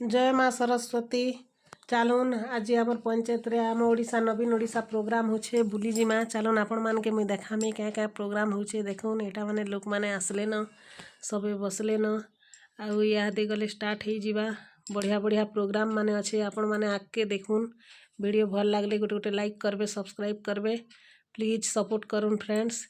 जय माँ सरस्वती। चलून आज आम पंचायत रे आम ओडिशा नवीन ओडिशा प्रोग्राम होछे बुली जिमा। चलून आपण मान के मुई देखामी क्या क्या प्रोग्राम होछे देखून। एटा माने लोक माने आसले न सबे बसले न आउ यादे गले स्टार्ट हो जिबा। बढ़िया बढ़िया प्रोग्राम माने अच्छे आपण माने आके देखून। वीडियो भल लागले गोटे गोटे लाइक करबे सब्सक्राइब करबे प्लीज सपोर्ट करूँ फ्रेंड्स।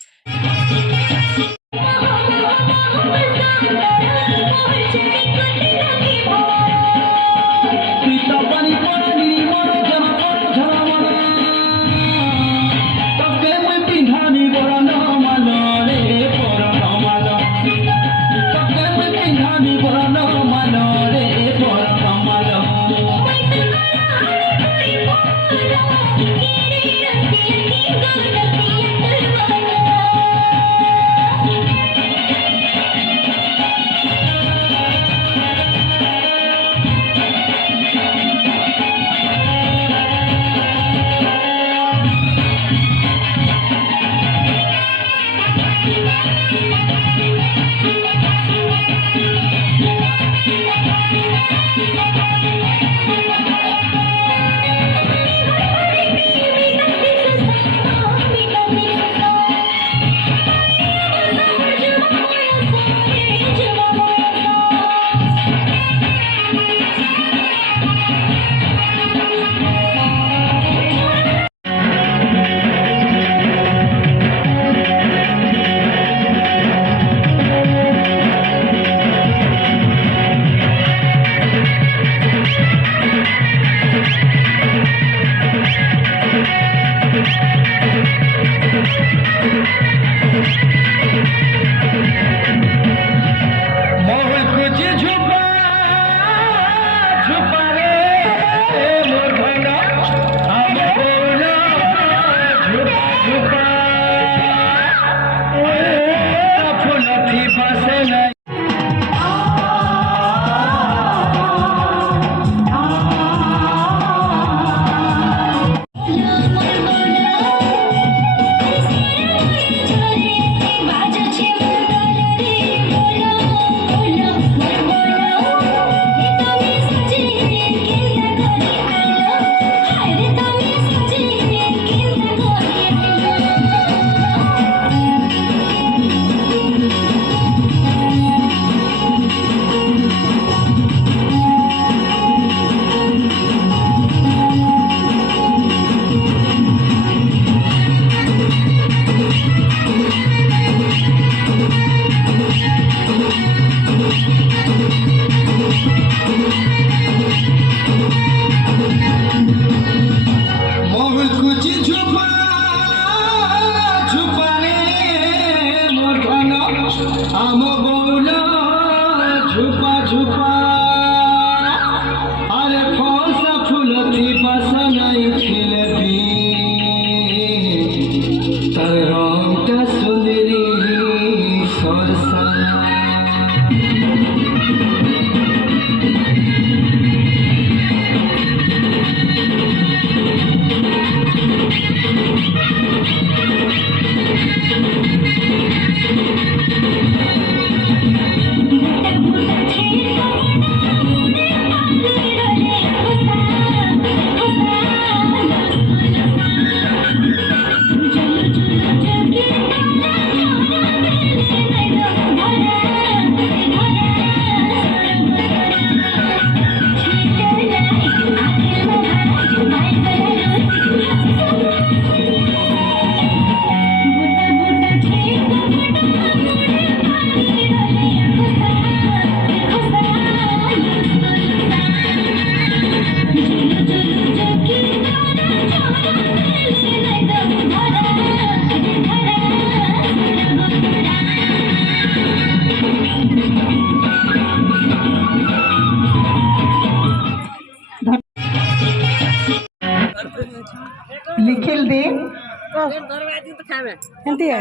लिखिल दे एंती है।